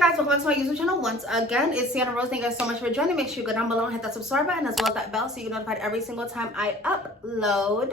guys, welcome back to my YouTube channel once again. It's Cienna Rose. Thank you guys so much for joining. Make sure you go down below and hit that subscribe button as well as that bell so you get notified every single time I upload.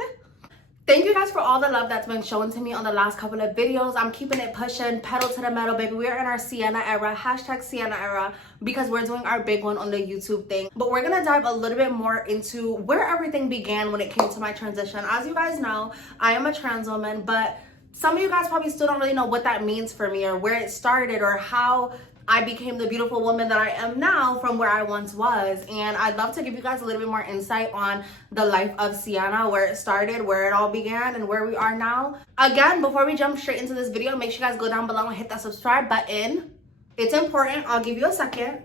Thank you guys for all the love that's been shown to me on the last couple of videos. I'm keeping it pushing, pedal to the metal, baby. We are in our Cienna era, hashtag Cienna era, because we're doing our big one on the YouTube thing. But we're gonna dive a little bit more into where everything began when it came to my transition. As you guys know, I am a trans woman, but some of you guys probably still don't really know what that means for me or where it started or how I became the beautiful woman that I am now from where I once was. And I'd love to give you guys a little bit more insight on the life of Cienna, where it started, where it all began, and where we are now. Again, before we jump straight into this video, make sure you guys go down below and hit that subscribe button. It's important. I'll give you a second.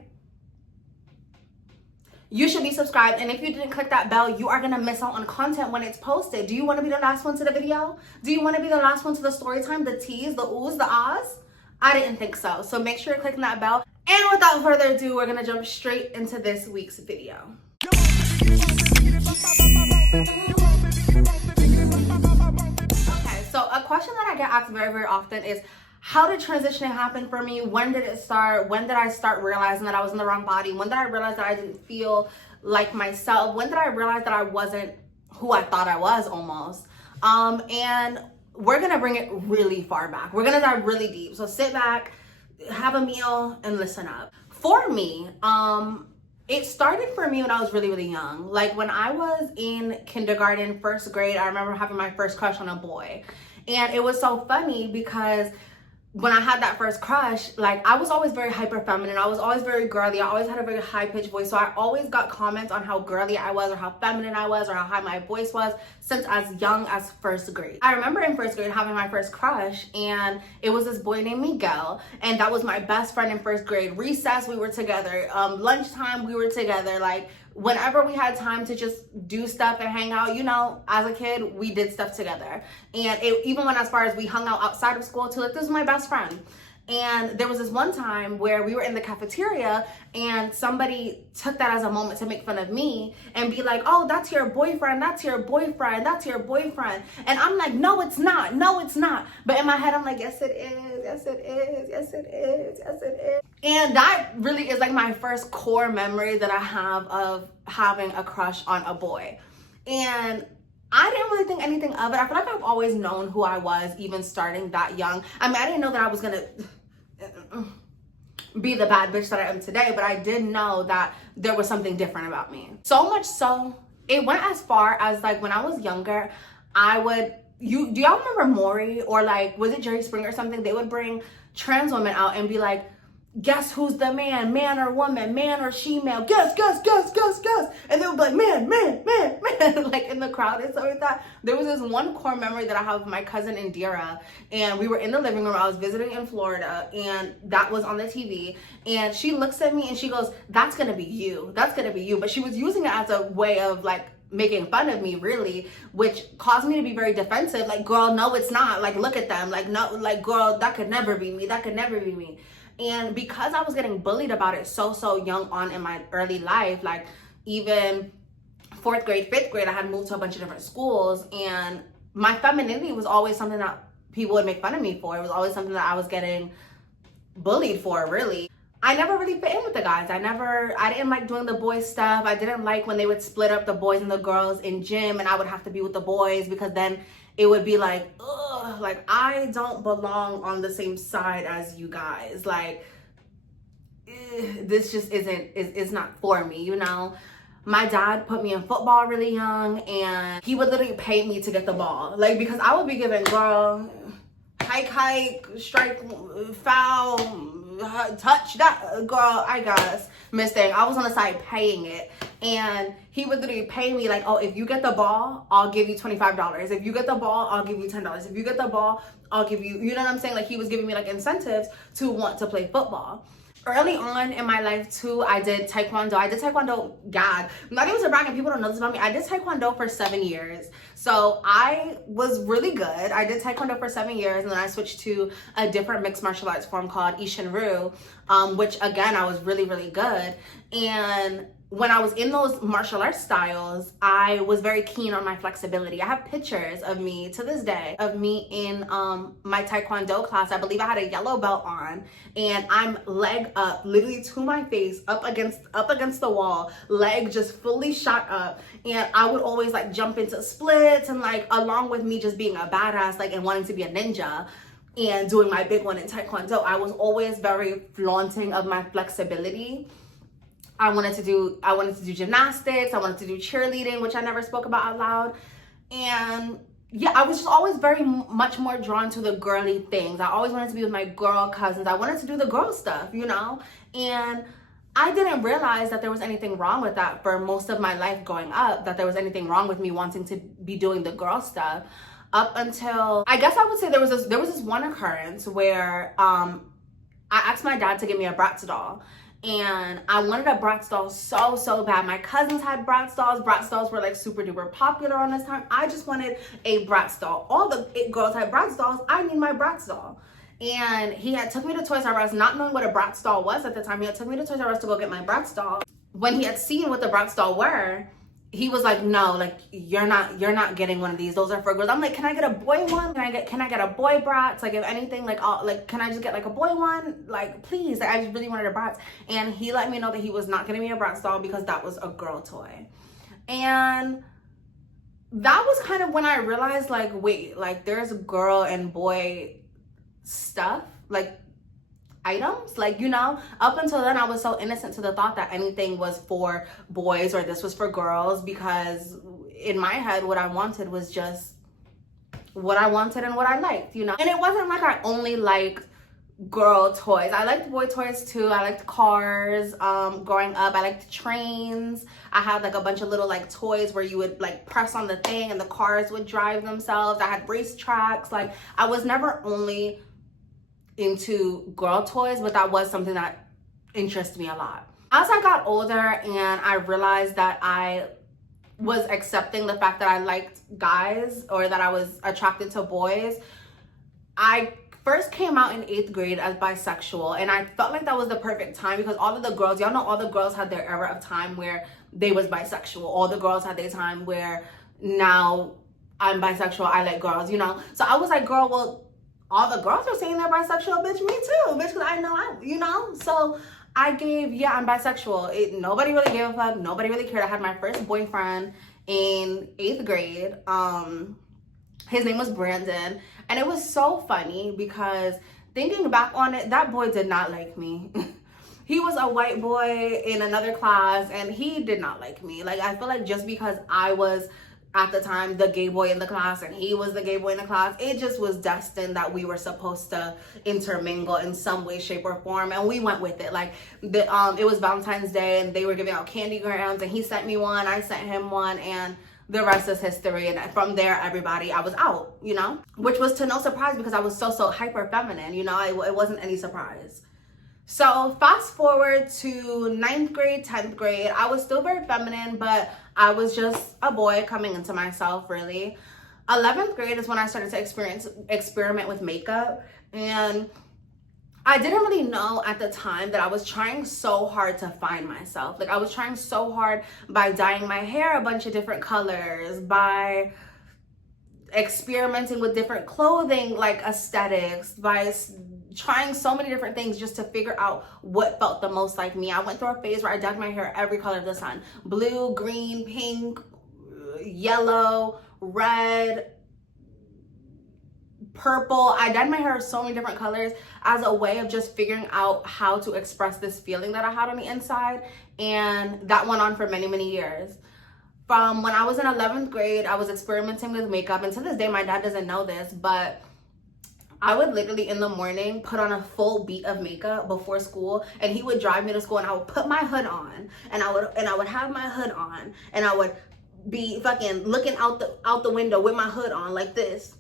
You should be subscribed, and if you didn't click that bell, you are gonna miss out on content when it's posted. Do you want to be the last one to the video? Do you want to be the last one to the story time, the teas, the oohs, the ahs? I didn't think so. So make sure you're clicking that bell. And without further ado, we're gonna jump straight into this week's video. Okay, so a question that I get asked very, very often is, how did transitioning happen for me? When did it start? When did I start realizing that I was in the wrong body? When did I realize that I didn't feel like myself? When did I realize that I wasn't who I thought I was almost? And we're gonna bring it really far back. We're gonna dive really deep. So sit back, have a meal, and listen up. For me, it started for me when I was really, really young. Like when I was in kindergarten, first grade, I remember having my first crush on a boy. And it was so funny because when I had that first crush, like I was always very hyper feminine. I was always very girly. I always had a very high pitched voice. So I always got comments on how girly I was or how feminine I was or how high my voice was since as young as first grade. I remember in first grade having my first crush, and it was this boy named Miguel, and that was my best friend in first grade. Recess, we were together. Lunchtime, we were together. Like whenever we had time to just do stuff and hang out, you know, as a kid, we did stuff together. And it even went as far as we hung out outside of school too. Like this was my best friend. And there was this one time where we were in the cafeteria and somebody took that as a moment to make fun of me and be like, oh, that's your boyfriend, that's your boyfriend, that's your boyfriend. And I'm like, no, it's not, no, it's not. But in my head, I'm like, yes, it is, yes, it is, yes, it is, yes, it is. And that really is like my first core memory that I have of having a crush on a boy. And I didn't really think anything of it. I feel like I've always known who I was, even starting that young. I mean, I didn't know that I was gonna be the bad bitch that I am today, but I did know that there was something different about me. So much so, it went as far as like when I was younger, I would, do y'all remember Maury or like, was it Jerry Springer or something? They would bring trans women out and be like, guess who's the man or woman, man or she-male, guess. And they would be like, man, like in the crowd and stuff like that. There was this one core memory that I have of my cousin Indira, and we were in the living room. I was visiting in Florida, and that was on the TV. And she looks at me and she goes, that's gonna be you. That's gonna be you. But she was using it as a way of like making fun of me, really, which caused me to be very defensive. Like, girl, no, it's not. Like, look at them. Like, no, like, girl, that could never be me. That could never be me. And because I was getting bullied about it so young on in my early life, like even 4th grade, 5th grade, I had moved to a bunch of different schools, and my femininity was always something that people would make fun of me for. It was always something that I was getting bullied for, really. I never really fit in with the guys. I didn't like doing the boys stuff. I didn't like when they would split up the boys and the girls in gym and I would have to be with the boys, because then it would be like, ugh, like I don't belong on the same side as you guys. Like, this just it's not for me, you know? My dad put me in football really young, and he would literally pay me to get the ball. Like, because I would be giving, girl, hike, strike, foul, touch that, girl, I guess, mistake. I was on the side paying it. And he would literally pay me like, oh, if you get the ball, I'll give you $25. If you get the ball, I'll give you $10. If you get the ball, I'll give you, you know what I'm saying? Like, he was giving me like incentives to want to play football. Early on in my life too, I did taekwondo. I did taekwondo, God, not even to brag, and people don't know this about me. I did taekwondo for 7 years. So I was really good. I did taekwondo for 7 years, and then I switched to a different mixed martial arts form called Ishinru, which again, I was really, really good. And when I was in those martial arts styles, I was very keen on my flexibility. I have pictures of me to this day of me in my Taekwondo class. I believe I had a yellow belt on, and I'm leg up, literally to my face, up against the wall, leg just fully shot up. And I would always like jump into splits, and like along with me just being a badass, like, and wanting to be a ninja and doing my big one in Taekwondo, I was always very flaunting of my flexibility. I wanted to do gymnastics. I wanted to do cheerleading, which I never spoke about out loud. And yeah, I was just always very much more drawn to the girly things. I always wanted to be with my girl cousins. I wanted to do the girl stuff, you know? And I didn't realize that there was anything wrong with that for most of my life growing up, that there was anything wrong with me wanting to be doing the girl stuff, up until, I guess I would say there was this one occurrence where I asked my dad to get me a Bratz doll. And I wanted a Bratz doll so bad. My cousins had Bratz dolls. Bratz dolls were like super duper popular on this time. I just wanted a Bratz doll. All the girls had Bratz dolls. I need my Bratz doll. And he had took me to Toys R Us, not knowing what a Bratz doll was at the time. He had took me to Toys R Us to go get my Bratz doll. When he had seen what the Bratz doll were, he was like, no, like, you're not getting one of these. Those are for girls. I'm like, can I get a boy one? Can I get a boy Bratz? Like, if anything, like, can I just get like a boy one? Like, please. Like, I just really wanted a Bratz. And he let me know that he was not getting me a Bratz doll because that was a girl toy. And that was kind of when I realized, like, wait, like, there's girl and boy stuff, like, items, like, you know. Up until then, I was so innocent to the thought that anything was for boys or this was for girls, because in my head what I wanted was just what I wanted and what I liked, you know. And it wasn't like I only liked girl toys. I liked boy toys too. I liked cars. Growing up, I liked trains. I had like a bunch of little like toys where you would like press on the thing and the cars would drive themselves. I had race tracks. Like, I was never only into girl toys, but that was something that interested me a lot. As I got older and I realized that I was accepting the fact that I liked guys, or that I was attracted to boys, I first came out in 8th grade as bisexual, and I felt like that was the perfect time because all of the girls, y'all know, all the girls had their era of time where they was bisexual. All the girls had their time where now I'm bisexual, I like girls, you know. So I was like, girl, well, all the girls are saying they're bisexual, bitch, me too, bitch, because I know you know. So I gave, yeah, I'm bisexual. Nobody really gave a fuck. Nobody really cared. I had my first boyfriend in 8th grade. His name was Brandon. And it was so funny because thinking back on it, that boy did not like me. He was a white boy in another class and he did not like me. Like, I feel like just because I was at the time the gay boy in the class and he was the gay boy in the class, it just was destined that we were supposed to intermingle in some way, shape, or form, and we went with it. Like, it was Valentine's Day and they were giving out candy grams and he sent me one, I sent him one, and the rest is history. And from there, everybody, I was out, you know, which was to no surprise because I was so hyper feminine, you know. It wasn't any surprise. So fast forward to 9th grade, 10th grade, I was still very feminine, but I was just a boy coming into myself, really. 11th grade is when I started to experiment with makeup, and I didn't really know at the time that I was trying so hard to find myself. Like, I was trying so hard by dyeing my hair a bunch of different colors, by experimenting with different clothing, like aesthetics, by trying so many different things just to figure out what felt the most like me. I went through a phase where I dyed my hair every color of the sun: blue, green, pink, yellow, red, purple. I dyed my hair so many different colors as a way of just figuring out how to express this feeling that I had on the inside, and that went on for many years. From when I was in 11th grade, I was experimenting with makeup, and to this day my dad doesn't know this, but I would literally in the morning put on a full beat of makeup before school, and he would drive me to school and I would put my hood on, and I would have my hood on, and I would be fucking looking out the window with my hood on like this,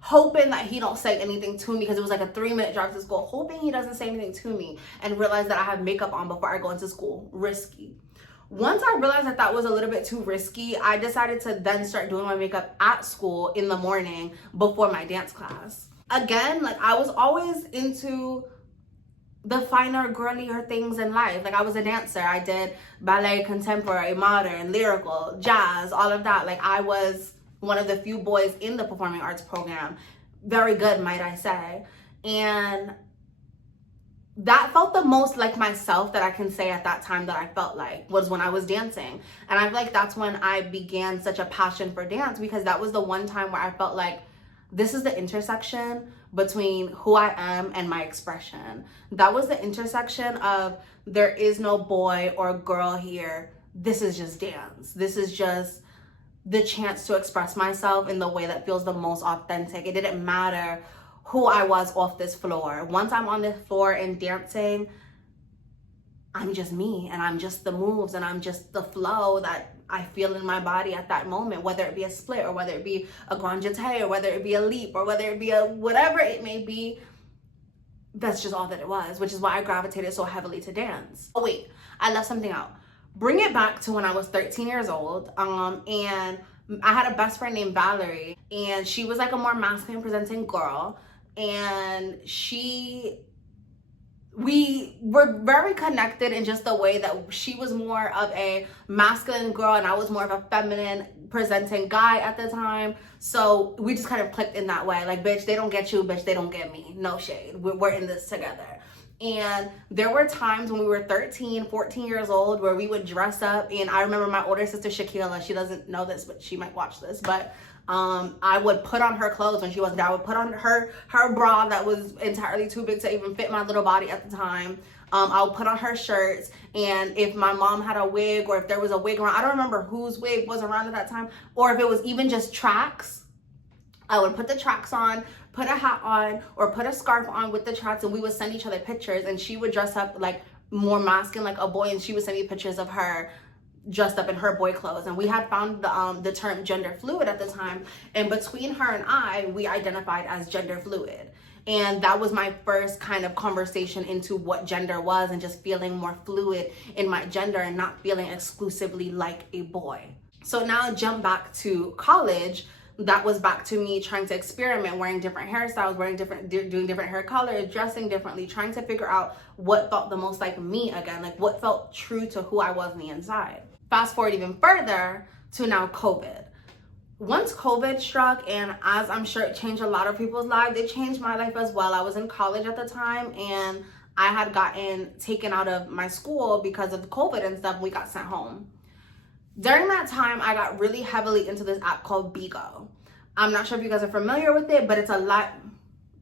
hoping that he don't say anything to me, because it was like a 3-minute drive to school, hoping he doesn't say anything to me, and realize that I have makeup on before I go into school. Risky. Once I realized that that was a little bit too risky, I decided to then start doing my makeup at school in the morning before my dance class. Again, like, I was always into the finer, girlier things in life. Like, I was a dancer. I did ballet, contemporary, modern, lyrical, jazz, all of that. Like, I was one of the few boys in the performing arts program. Very good, might I say. And that felt the most like myself that I can say at that time that I felt like was when I was dancing. And I feel like that's when I began such a passion for dance, because that was the one time where I felt like this is the intersection between who I am and my expression. That was the intersection of there is no boy or girl here. This is just dance. This is just the chance to express myself in the way that feels the most authentic. It didn't matter who I was off this floor. Once I'm on this floor and dancing, I'm just me, and I'm just the moves, and I'm just the flow that I feel in my body at that moment, whether it be a split or whether it be a grand jeté or whether it be a leap or whether it be a whatever it may be. That's just all that it was, which is why I gravitated so heavily to dance. Oh wait, I left something out. Bring it back to when I was 13 years old, and I had a best friend named Valerie, and she was like a more masculine presenting girl, and we were very connected in just the way that she was more of a masculine girl and I was more of a feminine presenting guy at the time. So we just kind of clicked in that way. Like, bitch, they don't get you, bitch, they don't get me. No shade. We're in this together. And there were times when we were 13, 14 years old where we would dress up. And I remember my older sister, Shaquilla, she doesn't know this, but she might watch this. But I would put on her clothes when she wasn't there. I would put on her bra that was entirely too big to even fit my little body at the time. I would put on her shirts. And if my mom had a wig, or if there was a wig around, I don't remember whose wig was around at that time, or if it was even just tracks, I would put the tracks on, put a hat on, or put a scarf on with the tracks, and we would send each other pictures. And she would dress up like more masculine, like a boy, and she would send me pictures of her dressed up in her boy clothes. And we had found the term gender fluid at the time, and between her and I, we identified as gender fluid. And that was my first kind of conversation into what gender was, and just feeling more fluid in my gender and not feeling exclusively like a boy. So now jump back to college. That was back to me trying to experiment, wearing different hairstyles, doing different hair colors, dressing differently, trying to figure out what felt the most like me again, like what felt true to who I was on the inside. Fast forward even further to now COVID. Once COVID struck, and as I'm sure it changed a lot of people's lives, it changed my life as well. I was in college at the time, and I had gotten taken out of my school because of COVID and stuff. We got sent home. During that time, I got really heavily into this app called Bigo. I'm not sure if you guys are familiar with it, but it's a lot.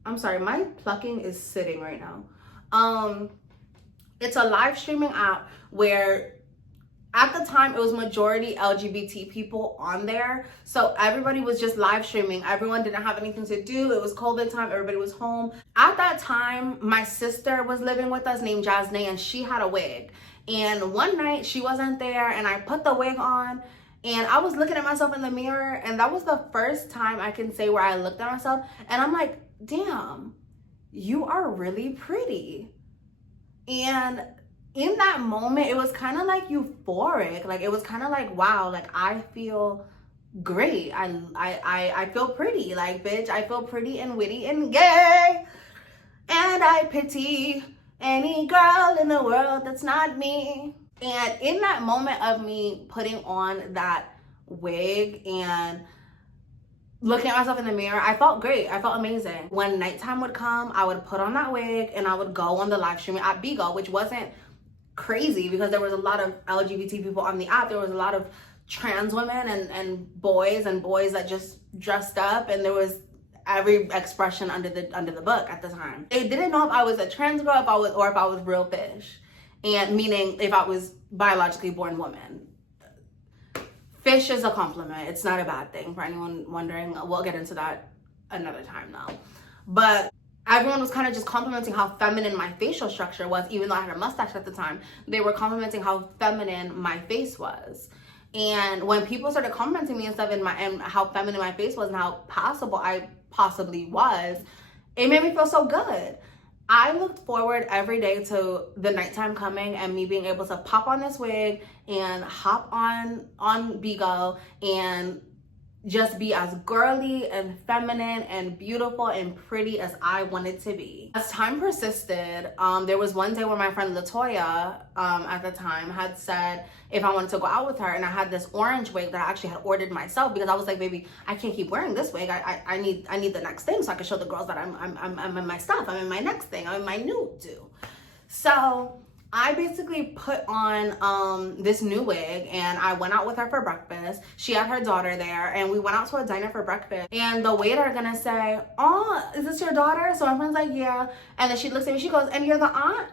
I'm sorry, my plucking is sitting right now. It's a live streaming app where at the time it was majority LGBT people on there. So everybody was just live streaming. Everyone didn't have anything to do. It was COVID time. Everybody was home. At that time, my sister was living with us named Jasnay, and she had a wig. And one night she wasn't there, and I put the wig on, and I was looking at myself in the mirror, and that was the first time I can say where I looked at myself, and I'm like, damn, you are really pretty. And in that moment, it was kind of like euphoric. Like, it was kind of like, wow, like I feel great. I feel pretty. Like, bitch, I feel pretty and witty and gay. And I pity any girl in the world that's not me. And in that moment of me putting on that wig and looking at myself in the mirror, I felt great. I felt amazing. When nighttime would come, I would put on that wig and I would go on the live streaming at Bigo, which wasn't crazy because there was a lot of LGBT people on the app. There was a lot of trans women and boys that just dressed up, and there was every expression under the book at the time. They didn't know if I was a trans girl, if I was real fish, and meaning if I was biologically born woman. Fish is a compliment. It's not a bad thing for anyone wondering. We'll get into that another time though. But everyone was kind of just complimenting how feminine my facial structure was, even though I had a mustache at the time. They were complimenting how feminine my face was. And when people started complimenting me and stuff and how feminine my face was and how possible I possibly was, it made me feel so good. I looked forward every day to the nighttime coming and me being able to pop on this wig and hop on Bigo and just be as girly and feminine and beautiful and pretty as I wanted to be. As time persisted, there was one day where my friend Latoya, at the time, had said if I wanted to go out with her, and I had this orange wig that I actually had ordered myself because I was like, baby, I can't keep wearing this wig. I need the next thing so I can show the girls that I'm in my stuff. I'm in my next thing. I'm in my new do. So I basically put on this new wig, and I went out with her for breakfast. She had her daughter there, and we went out to a diner for breakfast. And the waiter gonna say, oh, is this your daughter? So my friend's like, yeah. And then she looks at me, she goes, and you're the aunt?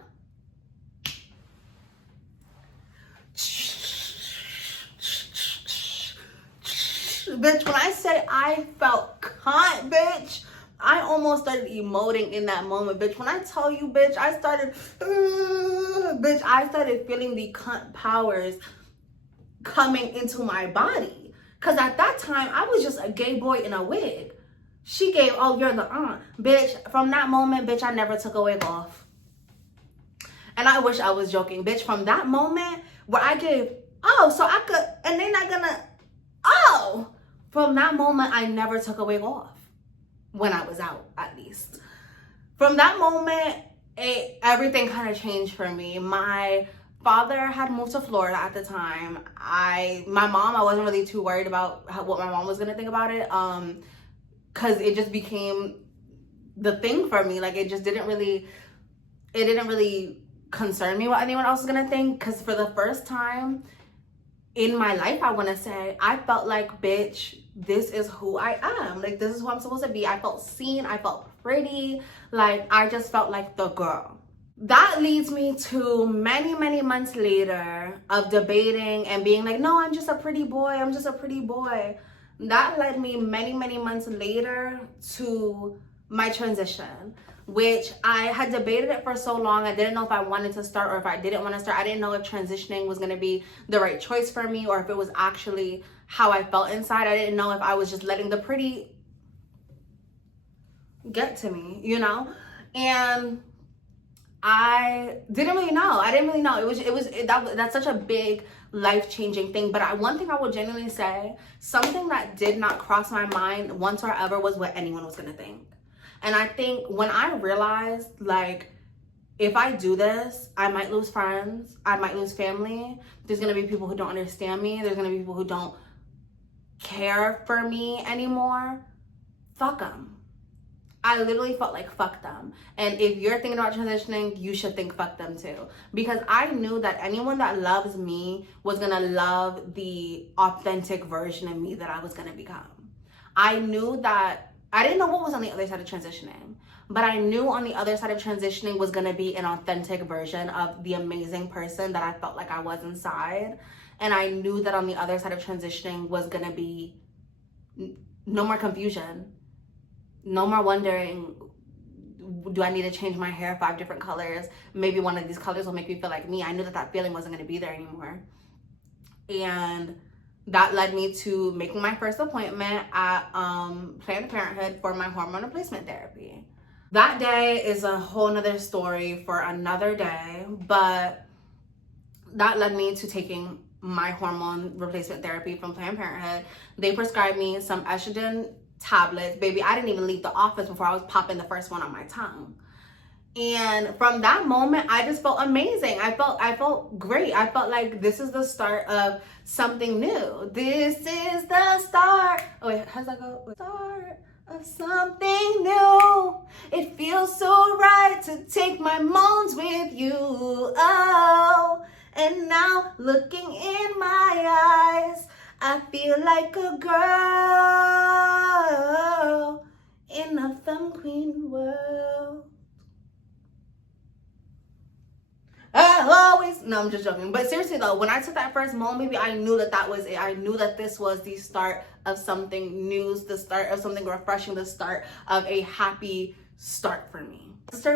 Bitch, when I say I felt cunt, bitch, I almost started emoting in that moment, bitch. When I tell you, bitch, I started feeling the cunt powers coming into my body. Because at that time, I was just a gay boy in a wig. She gave, oh, you're the aunt. Bitch, from that moment, bitch, I never took a wig off. And I wish I was joking. Bitch, from that moment where I gave, oh, so I could, and they're not gonna, oh. From that moment, I never took a wig off. When I was out, at least. From that moment, everything kind of changed for me. My father had moved to Florida at the time. My mom, I wasn't really too worried about what my mom was gonna think about it, because it just became the thing for me. Like, it didn't really concern me what anyone else was gonna think, because for the first time in my life, I want to say, I felt like, bitch, this is who I am. Like, this is who I'm supposed to be. I felt seen. I felt pretty. Like, I just felt like the girl. That leads me to many, many months later of debating and being like, no, I'm just a pretty boy. I'm just a pretty boy. That led me many, many months later to my transition, which I had debated it for so long. I didn't know if I wanted to start or if I didn't want to start. I didn't know if transitioning was going to be the right choice for me or if it was actually how I felt inside. I didn't know if I was just letting the pretty get to me, you know? And I didn't really know. I didn't really know. That's such a big life-changing thing. But one thing I will genuinely say, something that did not cross my mind once or ever was what anyone was going to think. And I think when I realized, like, if I do this, I might lose friends. I might lose family. There's going to be people who don't understand me. There's going to be people who don't care for me anymore. Fuck them. I literally felt like fuck them. And if you're thinking about transitioning, you should think fuck them too. Because I knew that anyone that loves me was going to love the authentic version of me that I was going to become. I knew that I didn't know what was on the other side of transitioning, but I knew on the other side of transitioning was going to be an authentic version of the amazing person that I felt like I was inside. And I knew that on the other side of transitioning was going to be no more confusion, no more wondering, do I need to change my hair 5 different colors? Maybe one of these colors will make me feel like me. I knew that that feeling wasn't going to be there anymore. And that led me to making my first appointment at Planned Parenthood for my hormone replacement therapy. That day is a whole nother story for another day, but that led me to taking my hormone replacement therapy from Planned Parenthood. They prescribed me some estrogen tablets. Baby, I didn't even leave the office before I was popping the first one on my tongue. And from that moment, I just felt amazing. I felt great. I felt like this is the start of something new. This is the start. Oh wait, how's that go? Start of something new. It feels so right to take my moans with you. Oh, and now looking in my eyes, I feel like a girl in a femme queen world. No, I'm just joking. But seriously though, when I took that first moment, baby, I knew that was it. I knew that this was the start of something new, the start of something refreshing, the start of a happy start for me.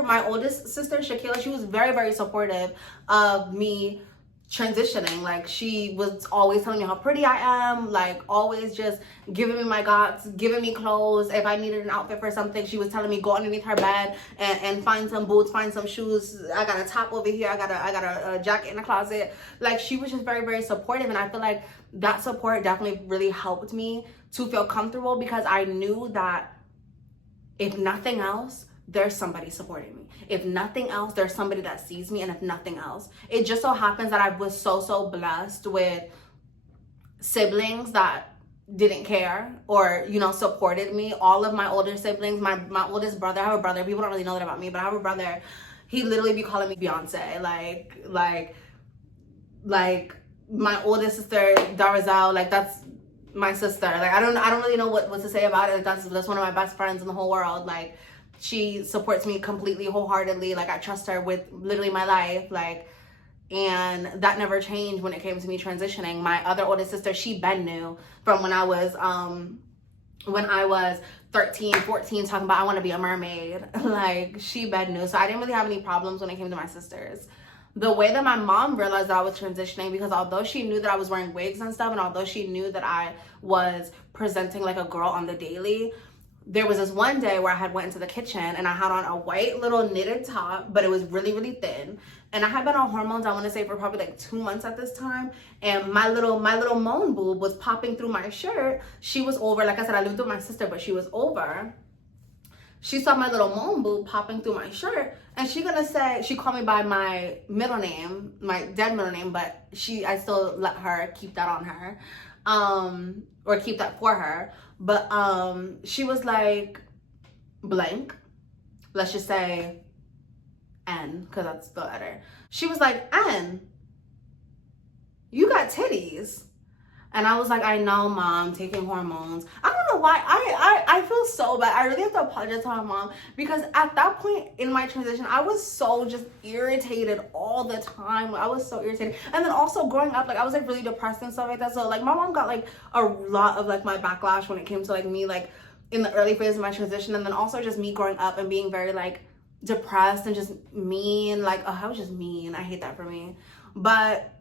My oldest sister, Shakila, she was very, very supportive of me transitioning. Like, she was always telling me how pretty I am, like always just giving me my gots, giving me clothes. If I needed an outfit for something, she was telling me go underneath her bed and find some boots, find some shoes. I got a top over here, I got a jacket in the closet. Like, she was just very, very supportive, and I feel like that support definitely really helped me to feel comfortable, because I knew that if nothing else, there's somebody supporting me. If nothing else, there's somebody that sees me. And if nothing else, it just so happens that I was so blessed with siblings that didn't care or, you know, supported me. All of my older siblings, my oldest brother, I have a brother, people don't really know that about me, but I have a brother, he literally be calling me Beyonce. Like my oldest sister, Darizal, like that's my sister. Like, I don't really know what to say about it. That's one of my best friends in the whole world. Like, she supports me completely, wholeheartedly. Like, I trust her with literally my life. Like, and that never changed when it came to me transitioning. My other oldest sister, she been knew from when I was 13, 14, talking about I want to be a mermaid. Like, she been knew. So I didn't really have any problems when it came to my sisters. The way that my mom realized that I was transitioning, because although she knew that I was wearing wigs and stuff, and although she knew that I was presenting like a girl on the daily, there was this one day where I had went into the kitchen and I had on a white little knitted top, but it was really, really thin. And I had been on hormones, I want to say, for probably like 2 months at this time. And my little moan boob was popping through my shirt. She was over, like I said, I lived with my sister, but she was over. She saw my little moan boob popping through my shirt, and she called me by my middle name, my dead middle name, but I still let her keep that on her, or keep that for her. But she was like, blank, let's just say N, because that's the letter. She was like, N, you got titties. And I was like, I know, Mom, taking hormones. I don't know why. I feel so bad. I really have to apologize to my mom, because at that point in my transition, I was so just irritated all the time. I was so irritated. And then also growing up, like, I was like really depressed and stuff like that. So like my mom got like a lot of like my backlash when it came to like me, like in the early phase of my transition. And then also just me growing up and being very like depressed and just mean. Like, oh, I was just mean. I hate that for me. But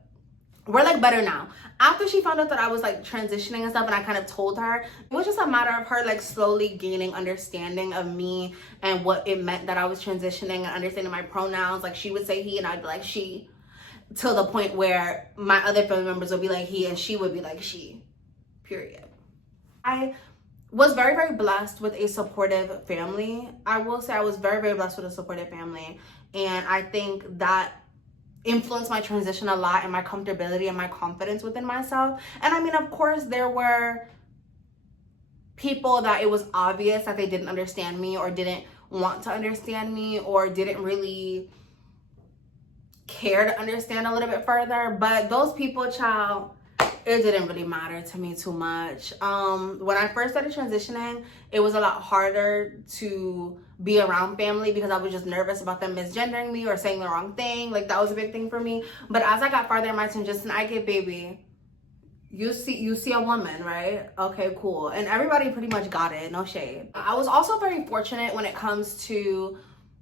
we're like better now. After she found out that I was like transitioning and stuff, and I kind of told her, it was just a matter of her like slowly gaining understanding of me and what it meant that I was transitioning, and understanding my pronouns. Like, she would say he and I'd be like she, till the point where my other family members would be like he and she would be like she, period. I was very, very blessed with a supportive family. I will say I was very, very blessed with a supportive family. And I think that influenced my transition a lot, and my comfortability and my confidence within myself. And I mean, of course, there were people that it was obvious that they didn't understand me, or didn't want to understand me, or didn't really care to understand a little bit further. But those people, child, it didn't really matter to me too much. When I first started transitioning, it was a lot harder to be around family, because I was just nervous about them misgendering me or saying the wrong thing. Like, that was a big thing for me. But as I got farther in my transition, I get, baby, you see a woman, right? Okay, cool. And everybody pretty much got it, no shade. I was also very fortunate when it comes to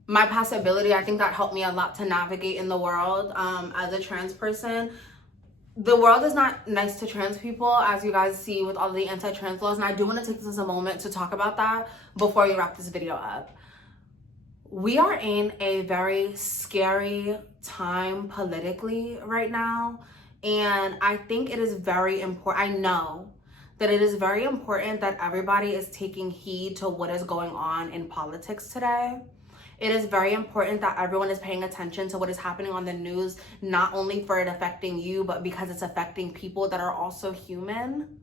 my passability. I think that helped me a lot to navigate in the world as a trans person. The world is not nice to trans people, as you guys see with all the anti-trans laws. And I do want to take this as a moment to talk about that before we wrap this video up. We are in a very scary time politically right now. And I think it is very important. I know that it is very important that everybody is taking heed to what is going on in politics today. It is very important that everyone is paying attention to what is happening on the news, not only for it affecting you, but because it's affecting people that are also human.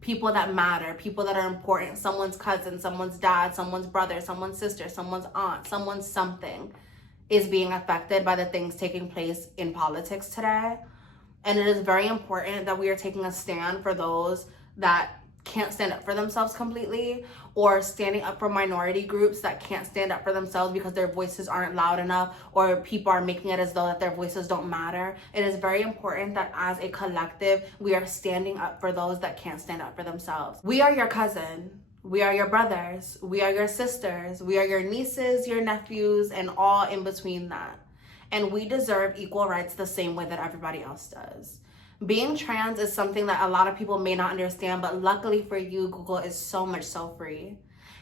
People that matter, people that are important, someone's cousin, someone's dad, someone's brother, someone's sister, someone's aunt, someone's something is being affected by the things taking place in politics today. And it is very important that we are taking a stand for those that can't stand up for themselves completely, or standing up for minority groups that can't stand up for themselves because their voices aren't loud enough, or people are making it as though that their voices don't matter. It is very important that as a collective, we are standing up for those that can't stand up for themselves. We are your cousin. We are your brothers. We are your sisters. We are your nieces, your nephews, and all in between that. and we deserve equal rights the same way that everybody else does. Being trans is something that a lot of people may not understand, but luckily for you, Google is so free.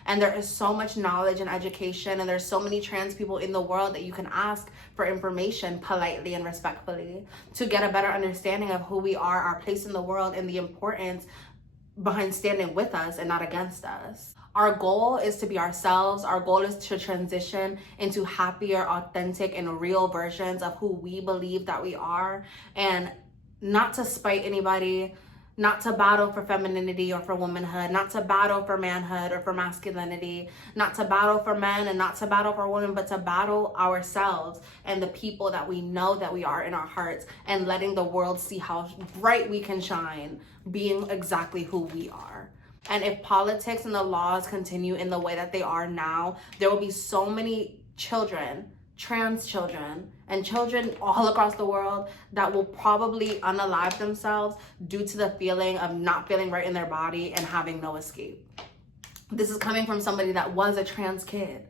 And there is so much knowledge and education, and there's so many trans people in the world that you can ask for information politely and respectfully to get a better understanding of who we are, our place in the world, and the importance behind standing with us and not against us. Our goal is to be ourselves. Our goal is to transition into happier, authentic, and real versions of who we believe that we are, and not to spite anybody, not to battle for femininity or for womanhood, not to battle for manhood or for masculinity, not to battle for men and not to battle for women, but to battle ourselves and the people that we know that we are in our hearts, and letting the world see how bright we can shine, being exactly who we are. And if politics and the laws continue in the way that they are now, there will be so many children, trans children, and children all across the world that will probably unalive themselves due to the feeling of not feeling right in their body and having no escape. This is coming from somebody that was a trans kid.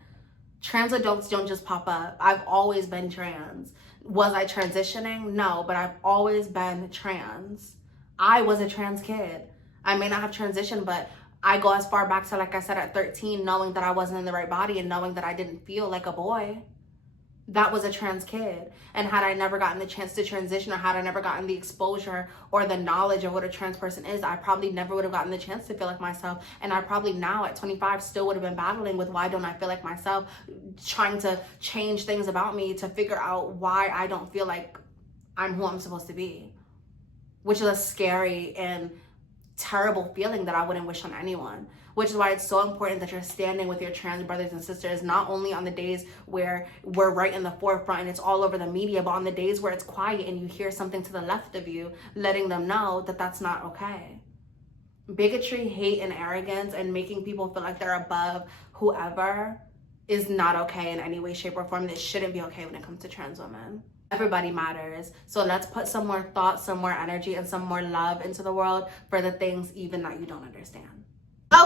Trans adults don't just pop up. I've always been trans. Was I transitioning? No, but I've always been trans. I was a trans kid. I may not have transitioned, but I go as far back to, like I said, at 13, knowing that I wasn't in the right body and knowing that I didn't feel like a boy. That was a trans kid. And had I never gotten the chance to transition, or had I never gotten the exposure or the knowledge of what a trans person is, I probably never would have gotten the chance to feel like myself. And I probably now at 25 still would have been battling with why don't I feel like myself, trying to change things about me to figure out why I don't feel like I'm who I'm supposed to be, which is a scary and terrible feeling that I wouldn't wish on anyone. Which is why it's so important that you're standing with your trans brothers and sisters, not only on the days where we're right in the forefront and it's all over the media, but on the days where it's quiet and you hear something to the left of you, letting them know that that's not okay. Bigotry, hate, and arrogance, and making people feel like they're above whoever is not okay in any way, shape, or form. It shouldn't be okay when it comes to trans women. Everybody matters. So let's put some more thought, some more energy, and some more love into the world for the things even that you don't understand.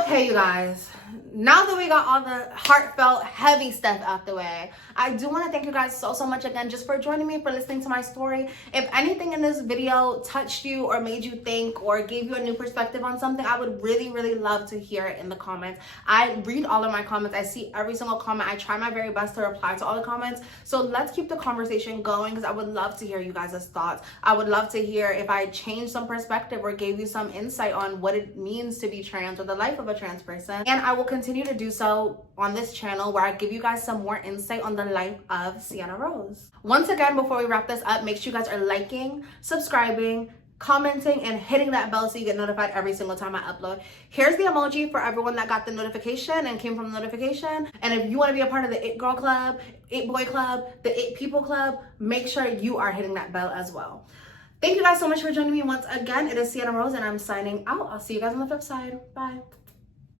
Okay, you guys, now that we got all the heartfelt, heavy stuff out the way, I do want to thank you guys so much again just for joining me, for listening to my story. If anything in this video touched you or made you think or gave you a new perspective on something, I would really love to hear it in the comments. I read all of my comments. I see every single comment. I try my very best to reply to all the comments. So let's keep the conversation going, because I would love to hear you guys' thoughts. I would love to hear if I changed some perspective or gave you some insight on what it means to be trans or the life of a trans person. And I will continue to do so on this channel, where I give you guys some more insight on the life of Cienna Rose. Once again, before we wrap this up, make sure you guys are liking, subscribing, commenting, and hitting that bell so you get notified every single time I upload. Here's the emoji for everyone that got the notification and came from the notification. And if you want to be a part of the It Girl Club, It Boy Club, the It People Club, make sure you are hitting that bell as well. Thank you guys so much for joining me once again. It is Cienna Rose, and I'm signing out. I'll see you guys on the flip side. Bye.